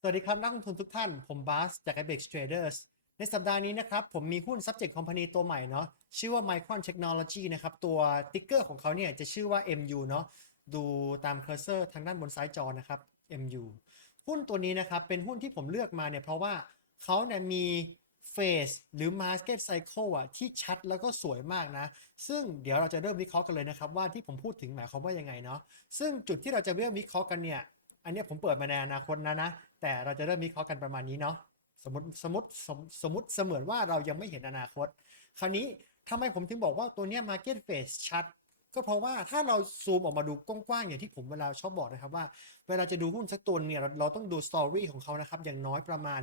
สวัสดีครับ นักลงทุนทุกท่าน ผมบาสจาก Apex Traders ในสัปดาห์นี้นะครับ ผมมีหุ้น Subject Company ตัวใหม่เนาะชื่อว่า Micron Technology นะครับ ตัวติ๊กเกอร์ของเขาเนี่ยจะชื่อว่า MU เนาะดูตามเคอร์เซอร์ทางด้านบนซ้ายจอนะครับ MU หุ้นตัวนี้นะครับ เป็นหุ้นที่ผมเลือกมาเนี่ย เพราะว่าเขาเนี่ยมีเฟสหรือ Market Cycle อะที่ชัดแล้วก็สวยมากนะ ซึ่งเดี๋ยวเราจะเริ่มวิเคราะห์กันเลยนะครับ ว่าที่ผมพูดถึงหมายความว่ายังไงเนาะซึ่งจุดที่เราจะเริ่มวิเคราะห์กันเนี่ย อันนี้ผมเปิดมาในอนาคตนะนะ แต่เราจะเริ่มวิเคราะห์กันประมาณนี้เนาะสมมติสมมติสมสมมติเสมือนว่าเรายังไม่เห็นอนาคต คราวนี้ทำไมผมถึงบอกว่าตัวเนี้ย market face ชัด ก็เพราะว่าถ้าเราซูมออกมาดูกว้างๆอย่างที่ผมเวลาชอบบอกนะครับว่า เวลาจะดูหุ้นสักตัวเนี่ยเราเราต้องดูสตอรี่ของเขานะครับ อย่างน้อยประมาณ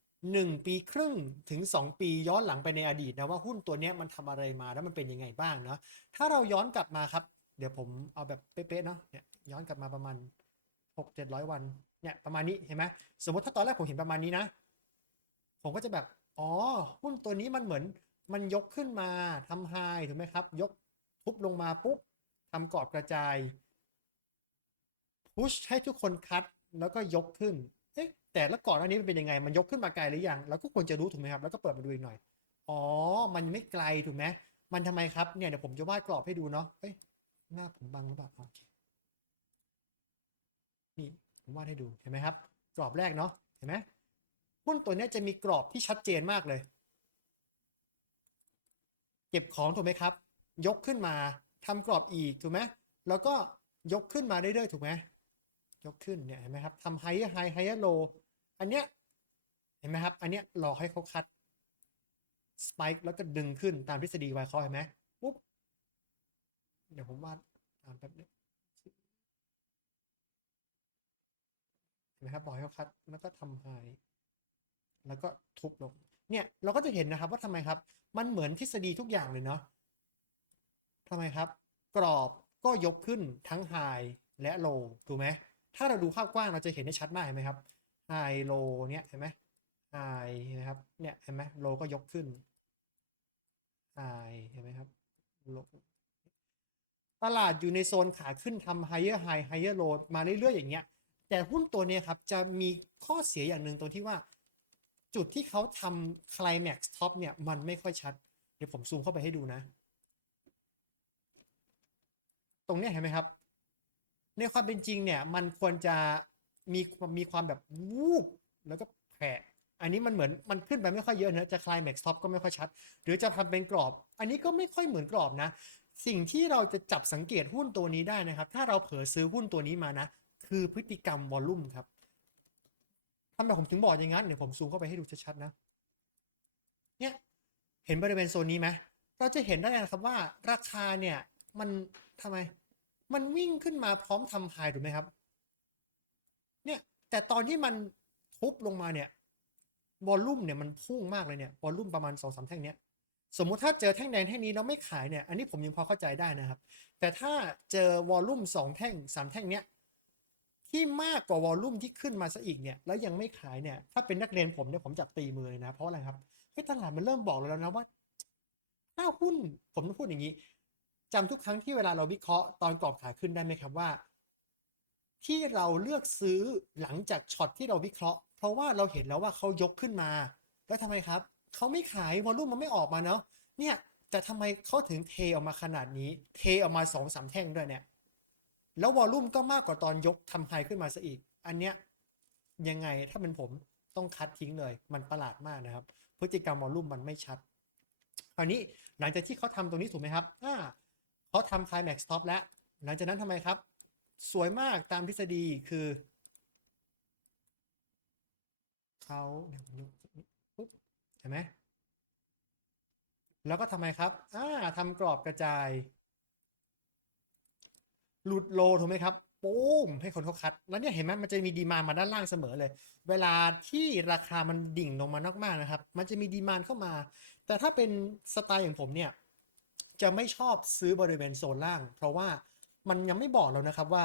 1 ปีครึ่งถึง 2 ปีย้อนหลังไปในอดีตนะว่าหุ้นตัวเนี้ยมันทำอะไรมาแล้วมันเป็นยังไงบ้างเนาะถ้าเราย้อนกลับมาครับ เดี๋ยวผมเอาแบบเป๊ะๆเนาะเนี่ยย้อนกลับมาประมาณ หกเจ็ดร้อยวันเนี่ยประมาณนี้เห็นไหมสมมติถ้าตอนแรกผมเห็นประมาณนี้นะ ผมก็จะแบบอ๋อหุ้นตัวนี้มันเหมือนมันยกขึ้นมาทำไฮถูกไหมครับ ยกทุบลงมาปุ๊บทำกรอบกระจายพุชให้ทุกคนคัดแล้วก็ยกขึ้นเอ๊ะแต่แล้วก่อนหน้านี้มันเป็นยังไง มันยกขึ้นมาไกลหรือยังเราก็ควรจะรู้ถูกไหมครับ แล้วก็เปิดมาดูอีกหน่อย อ๋อ มันไม่ไกลถูกไหมมันทำไมครับเนี่ยเดี๋ยวผมจะวาดกรอบให้ดูเนาะเอ้ยหน้าผมบังหรือเปล่าโอเค นี่ผมวาดให้ดูเห็นไหมครับ กรอบแรกเนาะเห็นไหมหุ้นตัวนี้จะมีกรอบที่ชัดเจนมากเลย เก็บของถูกไหมครับ ยกขึ้นมาทำกรอบอีกถูกไหมแล้วก็ยกขึ้นมาเรื่อยๆถูกไหมยกขึ้นเนี่ยเห็นไหมครับทำไฮไฮไฮโลอันเนี้ยเห็นไหมครับ อันเนี้ยหลอกให้เขาคัดสป k ค์แล้วก็ดึงขึ้นตามทฤษฎีไวคอเห็นไหมปุ๊บ เดี๋ยวผมวาดตามแป๊บนึง เห็นไหมครับปล่อยให้เขาคัดแล้วก็ทำไฮแล้วก็ทุบลง เนี่ยเราก็จะเห็นนะครับว่าทำไมครับ มันเหมือนทฤษฎีทุกอย่างเลยเนาะทำไมครับ กรอบก็ยกขึ้นทั้งไฮและโลถูกไหมถ้าเราดูภาพกว้างเราจะเห็นได้ชัดมากเห็นไหมครับไฮโลเนี่ยเห็นไหมไฮเห็นไหมครับเนี่ยเห็นไหมโลก็ยกขึ้นไฮเห็นไหมครับโลตลาดอยู่ในโซนขาขึ้นทำ higher high higher low มาเรื่อยๆอย่างเงี้ย แต่หุ้นตัวนี้ครับจะมีข้อเสียอย่างหนึ่งตรงที่ว่า จุดที่เขาทำ climax top เนี่ยมันไม่ค่อยชัด เดี๋ยวผมซูมเข้าไปให้ดูนะ ตรงนี้เห็นไหมครับ ในความเป็นจริงเนี่ยมันควรจะมีมีความแบบวูบแล้วก็แผ่อันนี้มันเหมือนมันขึ้นไปไม่ค่อยเยอะนะจะ climax top ก็ไม่ค่อยชัด หรือจะทำเป็นกรอบ อันนี้ก็ไม่ค่อยเหมือนกรอบนะ สิ่งที่เราจะจับสังเกตหุ้นตัวนี้ได้นะครับ ถ้าเราเผลอซื้อหุ้นตัวนี้มานะ คือพฤติกรรมวอลลุ่มครับทำไมผมถึงบอกอย่างนั้นเดี๋ยวผมซูมเข้าไปให้ดูชัดๆนะ เนี่ยเห็นบริเวณโซนนี้ไหมเราจะเห็นได้นะครับว่าราคาเนี่ยมันทำไม มันวิ่งขึ้นมาพร้อมทำไฮถูกไหมครับ เนี่ยแต่ตอนที่มันทุบลงมาเนี่ยวอลลุ่มเนี่ยมันพุ่งมากเลยเนี่ยวอลลุ่มประมาณสองสามแท่งเนี้ยสมมุติถ้าเจอแท่งแดงแท่งนี้แล้วไม่ขายเนี่ย อันนี้ผมยังพอเข้าใจได้นะครับ แต่ถ้าเจอวอลลุ่มสองแท่งสามแท่งเนี้ย ที่มากกว่าวอลลุ่มที่ขึ้นมาซะอีกเนี่ยแล้วยังไม่ขายเนี่ยถ้าเป็นนักเรียนผมเนี่ยผมจับตีมือเลยนะ เพราะอะไรครับเฮ้ยตลาดมันเริ่มบอกเราแล้วนะว่าถ้าหุ้นผมต้องพูดอย่างนี้จำทุกครั้งที่เวลาเราวิเคราะห์ตอนกรอบขายขึ้นได้ไหมครับว่า ที่เราเลือกซื้อหลังจากช็อตที่เราวิเคราะห์ เพราะว่าเราเห็นแล้วว่าเขายกขึ้นมา แล้วทำไมครับเขาไม่ขายวอลลุ่มมันไม่ออกมาเนาะเนี่ยแต่ทำไมเขาถึงเทออกมาขนาดนี้ เทออกมาสองสามแท่งด้วยเนี่ย แล้ววอลลุ่มก็มากกว่าตอนยกทำไฮขึ้นมาซะอีก อันเนี้ยยังไงถ้าเป็นผมต้องคัดทิ้งเลย มันประหลาดมากนะครับ พฤติกรรมวอลลุ่มมันไม่ชัดคราวนี้หลังจากที่เขาทำตรงนี้ถูกไหมครับอ่าเขาทำ climax top แล้ว หลังจากนั้นทำไมครับ สวยมากตามทฤษฎีคือเขาเดี๋ยวผมยกปุ๊บเห็นไหมแล้วก็ทำไมครับอ่าทำกรอบกระจาย หลุดโลถูกไหมครับปุ้มให้คนเขาคัด แล้วเนี่ยเห็นไหมมันจะมีดีมานมาด้านล่างเสมอเลย เวลาที่ราคามันดิ่งลงมามากๆนะครับ มันจะมีดีมานเข้ามา แต่ถ้าเป็นสไตล์อย่างผมเนี่ย จะไม่ชอบซื้อบริเวณโซนล่าง เพราะว่ามันยังไม่บอกเรานะครับว่า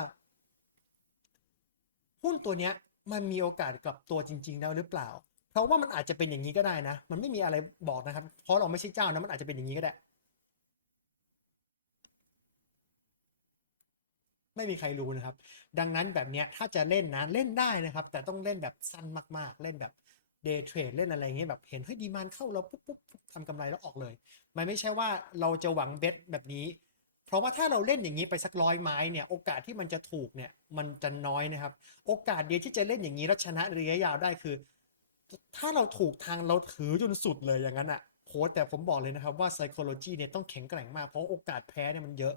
หุ้นตัวเนี้ยมันมีโอกาสกลับตัวจริง ๆ แล้วหรือเปล่า เพราะว่ามันอาจจะเป็นอย่างนี้ก็ได้นะ มันไม่มีอะไรบอกนะครับ เพราะเราไม่ใช่เจ้านะ มันอาจจะเป็นอย่างนี้ก็ได้ ไม่มีใครรู้นะครับ ดังนั้นแบบเนี้ยถ้าจะเล่นนะเล่นได้นะครับ แต่ต้องเล่นแบบสั้นมากๆ เล่นแบบเดย์เทรดเล่นอะไรเงี้ยแบบเห็นเฮ้ยดีมานเข้าเราปุ๊บปุ๊บทำกำไรแล้วออกเลย มันไม่ใช่ว่าเราจะหวังเบ็ดแบบนี้ เพราะว่าถ้าเราเล่นอย่างนี้ไปสักร้อยไม้เนี่ยโอกาสที่มันจะถูกเนี่ยมันจะน้อยนะครับ โอกาสเดียวที่จะเล่นอย่างนี้แล้วชนะระยะยาวได้คือ ถ้าเราถูกทางเราถือจนสุดเลยอย่างนั้นอะโค้ชแต่ผมบอกเลยนะครับว่า psychology เนี่ยต้องแข็งแกร่งมากเพราะโอกาสแพ้เนี่ยมันเยอะ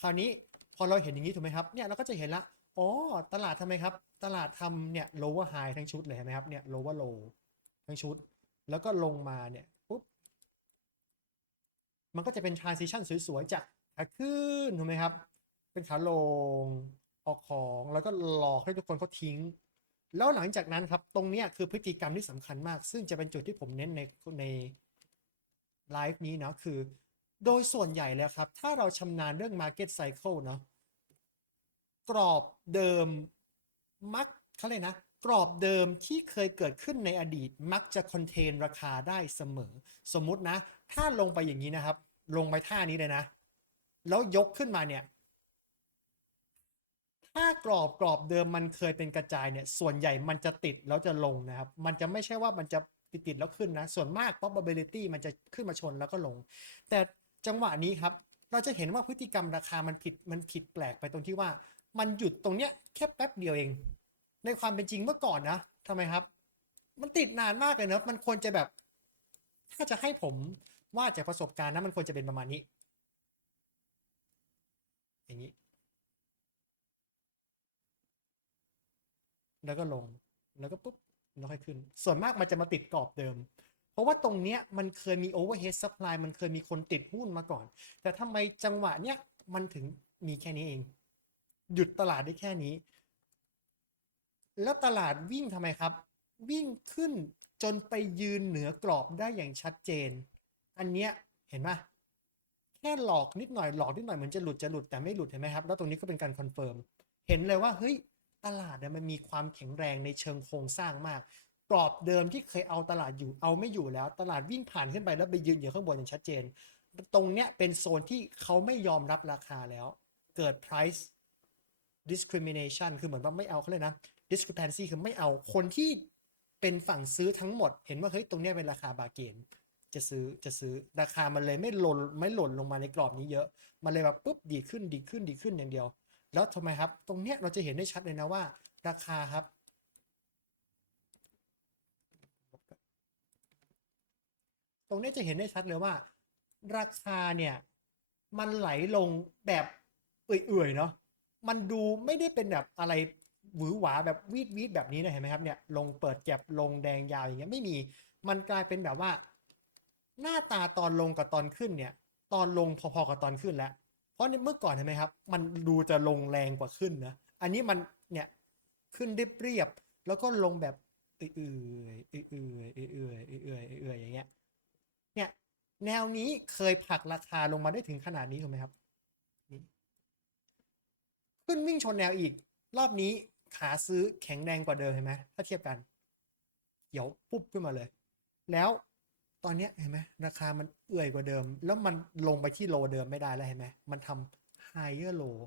คราวนี้ พอเราเห็นอย่างนี้ถูกไหมครับเนี่ยเราก็จะเห็นละอ๋อตลาดทำไมครับ ตลาดทำเนี่ย lower high ทั้งชุดเลยเห็นไหมครับเนี่ย lower low ทั้งชุด แล้วก็ลงมาเนี่ยปุ๊บมันก็จะเป็น transition สวยๆจากขาขึ้นถูกไหมครับ เป็นขาลงออกของแล้วก็หลอกให้ทุกคนเขาทิ้ง แล้วหลังจากนั้นครับ ตรงเนี้ยคือพฤติกรรมที่สำคัญมาก ซึ่งจะเป็นจุดที่ผมเน้นในในไลฟ์นี้เนาะคือ โดยส่วนใหญ่แล้วครับ ถ้าเราชำนาญเรื่อง Market Cycle เนาะกรอบเดิมมักเขาเลยนะ กรอบเดิมที่เคยเกิดขึ้นในอดีตมักจะคอนเทนราคาได้เสมอ สมมุตินะ ถ้าลงไปอย่างนี้นะครับ ลงไปท่านี้เลยนะ แล้วยกขึ้นมาเนี่ย ถ้ากรอบกรอบเดิมมันเคยเป็นกระจายเนี่ย ส่วนใหญ่มันจะติดแล้วจะลงนะครับ มันจะไม่ใช่ว่ามันจะติดติดแล้วขึ้นนะ ส่วนมาก probability มันจะขึ้นมาชนแล้วก็ลง แต่ จังหวะนี้ครับ เราจะเห็นว่าพฤติกรรมราคามันผิดมันผิดแปลกไปตรงที่ว่า มันหยุดตรงเนี้ยแค่แป๊บเดียวเอง ในความเป็นจริงเมื่อก่อนนะทำไมครับ มันติดนานมากเลยเนอะมันควรจะแบบ ถ้าจะให้ผมว่าจากประสบการณ์นะมันควรจะเป็นประมาณนี้ อย่างนี้ แล้วก็ลงแล้วก็ปุ๊บแล้วค่อยขึ้น ส่วนมากมันจะมาติดกรอบเดิม เพราะว่าตรงเนี้ยมันเคยมี overhead supply มันเคยมีคนติดหุ้นมาก่อน แต่ทำไมจังหวะเนี้ยมันถึงมีแค่นี้เอง หยุดตลาดได้แค่นี้ แล้วตลาดวิ่งทำไมครับ วิ่งขึ้นจนไปยืนเหนือกรอบได้อย่างชัดเจน อันเนี้ยเห็นไหมแค่หลอกนิดหน่อยหลอกนิดหน่อยเหมือนจะหลุดจะหลุดแต่ไม่หลุดเห็นไหมครับ แล้วตรงนี้ก็เป็นการคอนเฟิร์มเห็นเลยว่าเฮ้ยตลาดเนี่ยมันมีความแข็งแรงในเชิงโครงสร้างมาก กรอบเดิมที่เคยเอาตลาดอยู่เอาไม่อยู่แล้ว ตลาดวิ่งผ่านขึ้นไปแล้วไปยืนอยู่ข้างบนอย่างชัดเจน ตรงเนี้ยเป็นโซนที่เขาไม่ยอมรับราคาแล้ว เกิด price discrimination คือเหมือนว่าไม่เอาเขาเลยนะ discrepancy คือไม่เอาคนที่เป็นฝั่งซื้อทั้งหมด เห็นว่าเฮ้ยตรงเนี้ยเป็นราคาบาเกนจะซื้อจะซื้อราคามันเลยไม่หล่นไม่หล่นลงมาในกรอบนี้เยอะ มันเลยแบบปุ๊บดีขึ้นดีขึ้นดีขึ้นอย่างเดียว แล้วทำไมครับ ตรงเนี้ยเราจะเห็นได้ชัดเลยนะว่า ราคาครับ รงนี้จะเห็นได้ชัดเลยว่า ราคาเนี่ยมันไหลลงแบบเอื่อยๆเนาะมันดูไม่ได้เป็นแบบอะไรหวือหวาแบบวีดวีดแบบนี้นะเห็นไหมครับเนี่ยลงเปิดแก็บลงแดงยาวอย่างเงี้ยไม่มีมันกลายเป็นแบบว่า หน้าตาตอนลงกับตอนขึ้นเนี่ย ตอนลงพอๆกับตอนขึ้นแล้ว เพราะเมื่อก่อนเห็นไหมครับ มันดูจะลงแรงกว่าขึ้นนะอันนี้มันเนี่ยขึ้นเรียบๆแล้วก็ลงแบบเอื่อยๆเอื่อยๆเอื่อยๆเอื่อยๆเอื่อยๆอย่างเงี้ย เนี่ย แนวนี้เคยผลักราคาลงมาได้ถึงขนาดนี้ถูกไหมครับ ขึ้นวิ่งชนแนวอีก รอบนี้ขาซื้อแข็งแรงกว่าเดิมเห็นไหมถ้าเทียบกันเดี๋ยวปุ๊บขึ้นมาเลย แล้วตอนนี้เห็นไหมราคามันเอื่อยกว่าเดิม แล้วมันลงไปที่โลเดิมไม่ได้แล้วเห็นไหมมันทำ higher low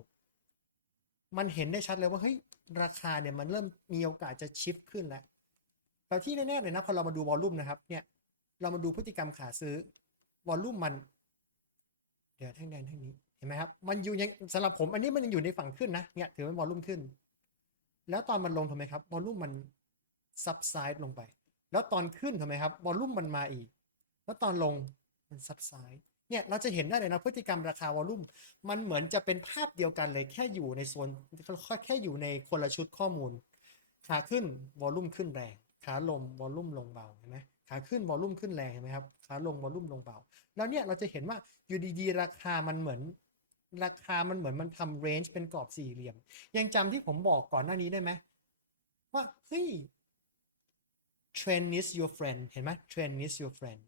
มันเห็นได้ชัดเลยว่าเฮ้ยราคาเนี่ยมันเริ่มมีโอกาสจะชิฟขึ้นแล้วแต่ที่แน่ๆเลยนะพอเรามาดูวอลลุ่มนะครับเนี่ย เรามาดูพฤติกรรมขาซื้อวอลลุ่มมัน เดี๋ยวแท่งแดงแท่งนี้เห็นไหมครับ มันอยู่ยังสำหรับผมอันนี้มันยังอยู่ในฝั่งขึ้นนะเนี่ยถือเป็นวอลลุ่มขึ้น แล้วตอนมันลงทำไมครับวอลลุ่มมันซับไซด์ลงไป แล้วตอนขึ้นทำไมครับวอลลุ่มมันมาอีก แล้วตอนลงมันซับไซด์เนี่ยเราจะเห็นได้เลยนะพฤติกรรมราคาวอลลุ่มมันเหมือนจะเป็นภาพเดียวกันเลยแค่อยู่ในโซนแค่อยู่ในคนละชุดข้อมูล ขาขึ้นวอลลุ่มขึ้นแรง ขาลงวอลลุ่มลงเบาเห็นไหม ขาขึ้นวอลลุ่มขึ้นแรงเห็นไหมครับขาลงวอลลุ่มลงเบา แล้วเนี่ยเราจะเห็นว่าอยู่ดีๆราคามันเหมือน ราคามันเหมือนมันทำเรนจ์เป็นกรอบสี่เหลี่ยม ยังจำที่ผมบอกก่อนหน้านี้ได้ไหมว่าเฮ้ย trend is your friend เห็นไหม trend is your friend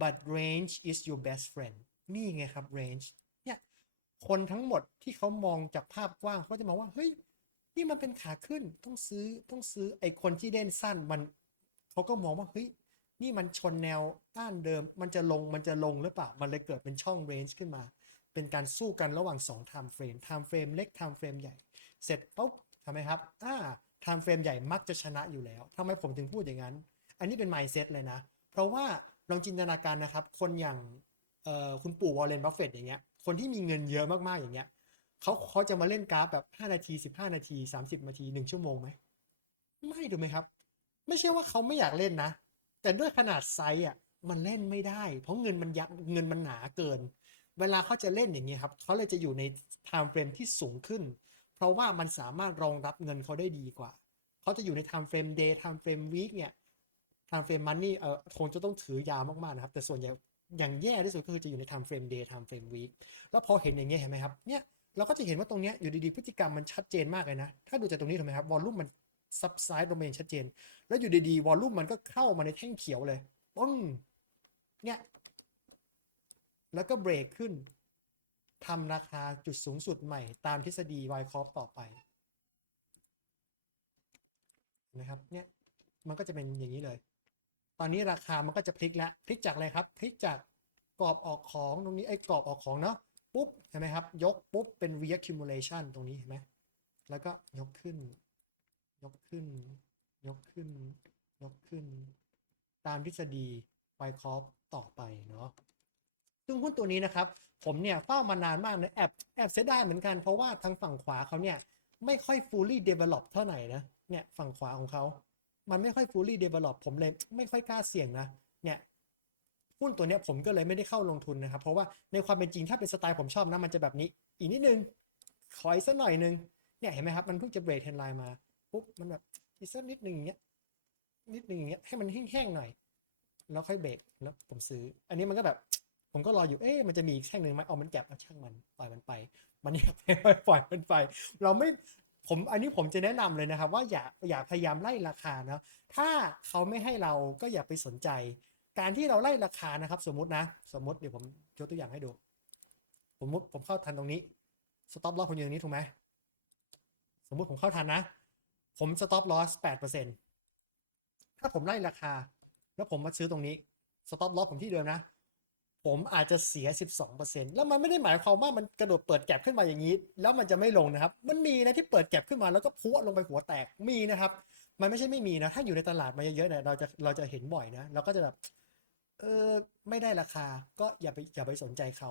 but range is your best friend นี่ไงครับ range เนี่ยคนทั้งหมดที่เขามองจากภาพกว้างเขาจะมองว่าเฮ้ยนี่มันเป็นขาขึ้นต้องซื้อต้องซื้อไอคนที่เล่นสั้นมัน เขาก็มองว่าเฮ้ยนี่มันชนแนวต้านเดิม มันจะลงมันจะลงหรือเปล่า มันเลยเกิดเป็นช่อง range ขึ้นมา เป็นการสู้กันระหว่าง2 time frame time frame เล็ก time frame ใหญ่ เสร็จปุ๊บทำไมครับอ่า time frame ใหญ่มักจะชนะอยู่แล้วทำไมผมถึงพูดอย่างนั้น อันนี้เป็น mindset เลยนะ เพราะว่าลองจินตนาการนะครับ คนอย่างคุณปู่วอลเลนบัฟเฟตอย่างเงี้ย คนที่มีเงินเยอะมากๆอย่างเงี้ยเขาเขาจะมาเล่นกราฟแบบ 5 นาที 15 นาที 30 นาที 1 ชั่วโมงไหม ไม่ถูกไหมครับ ไม่ใช่ว่าเขาไม่อยากเล่นนะ แต่ด้วยขนาดไซส์อะมันเล่นไม่ได้ เพราะเงินมันยักเงินมันหนาเกิน เวลาเขาจะเล่นอย่างนี้ยครับเขาเลยจะอยู่ใน time frame ที่สูงขึ้น เพราะว่ามันสามารถรองรับเงินเขาได้ดีกว่า เขาจะอยู่ใน time frame day time frame week เนี่ย time frame money เออคงจะต้องถือยาวมากๆนะครับ แต่ส่วนใหญ่อย่างแย่ที่สุดก็คือจะอยู่ใน time frame day time frame week แล้วพอเห็นอย่างเงี้ยเห็นไหมครับเนี่ยเราก็จะเห็นว่าตรงเนี้ยอยู่ดีๆพฤติกรรมมันชัดเจนมากเลยนะ ถ้าดูจากตรงนี้ถูกไหมครับวอลลุ่มมัน ซับไซด์โดเมนชัดเจน แล้วอยู่ดีๆวอลลุ่มมันก็เข้ามาในแท่งเขียวเลยปึ้งเนี่ย แล้วก็เบรกขึ้นทำราคาจุดสูงสุดใหม่ ตามทฤษฎีไวคอฟต่อไปนะครับเนี่ยมันก็จะเป็นอย่างนี้เลย ตอนนี้ราคามันก็จะพลิกแล้วพลิกจากอะไรครับ พลิกจากกรอบออกของตรงนี้ไอ้กรอบออกของเนาะปุ๊บเห็นไหมครับ ยกปุ๊บเป็น reaccumulation ตรงนี้เห็นไหมแล้วก็ยกขึ้น ยกขึ้น ยกขึ้น ยกขึ้น ตามทฤษฎีไวคอฟต่อไปเนาะซึ่งหุ้นตัวนี้นะครับ ผมเนี่ยเฝ้ามานานมากนะแอบแอบเสียดายเหมือนกันเพราะว่าทางฝั่งขวาเขาเนี่ย ไม่ค่อย fully develop เท่าไหร่นะ เนี่ยฝั่งขวาของเขา มันไม่ค่อย fully develop ผมเลยไม่ค่อยกล้าเสี่ยงนะ เนี่ยหุ้นตัวเนี้ยผมก็เลยไม่ได้เข้าลงทุนนะครับ เพราะว่าในความเป็นจริงถ้าเป็นสไตล์ผมชอบนะมันจะแบบนี้ อีกนิดนึง ขออีกสักหน่อยนึง เนี่ยเห็นไหมครับ มันเพิ่งจะเบรกเทนไลน์มา ปุ๊บมันแบบอีกสักนิดนึงอย่างเงี้ยนิดนึงอย่างเงี้ยให้มันแห้งๆหน่อย แล้วค่อยเบรกแล้วผมซื้อ อันนี้มันก็แบบ ผมก็รออยู่เอ๊ะมันจะมีอีกแท่งหนึ่งไหมเอามันแก็บเอาช่างมันปล่อยมันไป มันอยากไปปล่อยมันไป เราไม่ผมอันนี้ผมจะแนะนำเลยนะครับ ว่าอย่าอย่าพยายามไล่ราคานะถ้าเขาไม่ให้เราก็อย่าไปสนใจ การที่เราไล่ราคานะครับ สมมตินะ สมมติเดี๋ยวผมยกตัวอย่างให้ดูสมมติผมเข้าทันตรงนี้สต็อปล็อสผมอยู่ตรงนี้ถูกไหมสมมติผมเข้าทันนะ ผมสต็อปลอสแปดเปอร์เซ็นถ้าผมไล่ราคา แล้วผมมาซื้อตรงนี้สต็อปลอสผมที่เดิมนะ ผมอาจจะเสีย 12%แล้วมันไม่ได้หมายความว่ามันกระโดดเปิดแก็บขึ้นมาอย่างนี้ แล้วมันจะไม่ลงนะครับ มันมีนะที่เปิดแก็บขึ้นมาแล้วก็พุลงไปหัวแตกมีนะครับ มันไม่ใช่ไม่มีนะ ถ้าอยู่ในตลาดมาเยอะๆเนี่ยเราจะเราจะเห็นบ่อยนะเราก็จะแบบเออไม่ได้ราคาก็อย่าไปอย่าไปสนใจเขา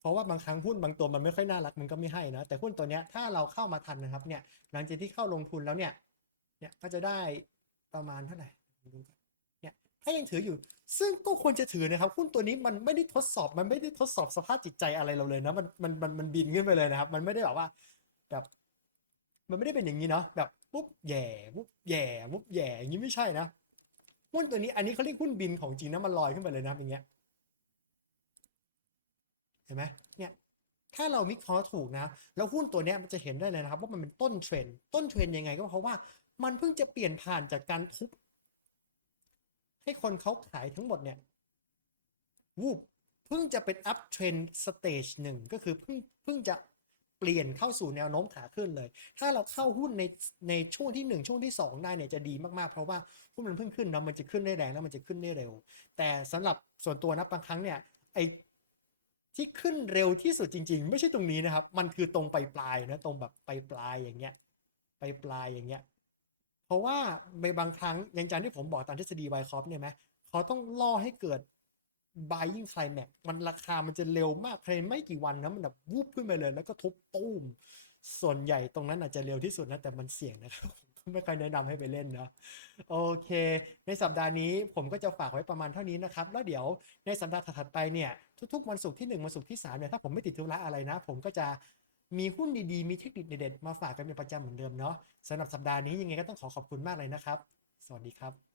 เพราะว่าบางครั้งหุ้นบางตัวมันไม่ค่อยน่ารักมันก็ไม่ให้นะแต่หุ้นตัวเนี้ยถ้าเราเข้ามาทันนะครับเนี่ยหลังจากที่เข้าลงทุนแล้วเนี่ยเนี่ยก็จะได้ประมาณเท่าไหร่ดูกันเนี่ยถ้ายังถืออยู่ ซึ่งก็ควรจะถือนะครับหุ้นตัวนี้มันไม่ได้ทดสอบมันไม่ได้ทดสอบสภาพจิตใจอะไรเราเลยนะมันมันมันมันบินขึ้นไปเลยนะครับ มันไม่ได้แบบว่าแบบมันไม่ได้เป็นอย่างนี้เนาะแบบปุ๊บแย่ปุ๊บแย่ปุ๊บแย่อย่างนี้ไม่ใช่นะหุ้นตัวนี้อันนี้เขาเรียกหุ้นบินของจริงนะมันลอยขึ้นไปเลยนะอย่างเงี้ย ห็นไหมเนี่ยถ้าเราวิเคราะห์ถูกนะ แล้วหุ้นตัวเนี้ยมันจะเห็นได้เลยนะครับ ว่ามันเป็นต้นเทรนด์ต้นเทรนด์ยังไงก็เพราะว่ามันเพิ่งจะเปลี่ยนผ่านจากการทุบให้คนเขาขายทั้งหมดเนี่ยวูบเพิ่งจะเป็นอัพเทรนด์สเตจหนึ่งก็คือเพิ่งเพิ่งจะเปลี่ยนเข้าสู่แนวโน้มขาขึ้นเลย ถ้าเราเข้าหุ้นในในช่วงที่หนึ่งช่วงที่สองได้เนี่ยจะดีมากๆ เพราะว่าหุ้นมันเพิ่งขึ้นนะมันจะขึ้นได้แรงแล้วมันจะขึ้นได้เร็ว แต่สำหรับส่วนตัวนะบางครั้งเนี่ยไอ ที่ขึ้นเร็วที่สุดจริง ๆ ไม่ใช่ตรงนี้นะครับ มันคือตรงปลายปลายๆนะตรงแบบปลายปลายๆอย่างเงี้ยปลายปลายๆอย่างเงี้ย เพราะว่าในบางครั้งอย่างจานที่ผมบอกตามทฤษฎีไวคอฟเนี่ยไหมเขาต้องล่อให้เกิด buying climax มันราคามันจะเร็วมากภายในไม่กี่วันนะมันแบบวูบขึ้นไปเลย แล้วก็ทุบตู้ม ส่วนใหญ่ตรงนั้นอาจจะเร็วที่สุดนะ แต่มันเสี่ยงนะครับไม่ค่อยแนะนำให้ไปเล่นนะโอเค ในสัปดาห์นี้ผมก็จะฝากไว้ประมาณเท่านี้นะครับ แล้วเดี๋ยวในสัปดาห์ถัดไปเนี่ย ทุกๆวันศุกร์ที่ 1 วันศุกร์ที่3เนี่ยถ้าผมไม่ติดธุระอะไรนะ ผมก็จะมีหุ้นดีๆ มีเทคนิคเด็ดๆมาฝากกันเป็นประจำเหมือนเดิมเนาะสำหรับสัปดาห์นี้ยังไงก็ต้องขอขอบคุณมากเลยนะครับ สวัสดีครับ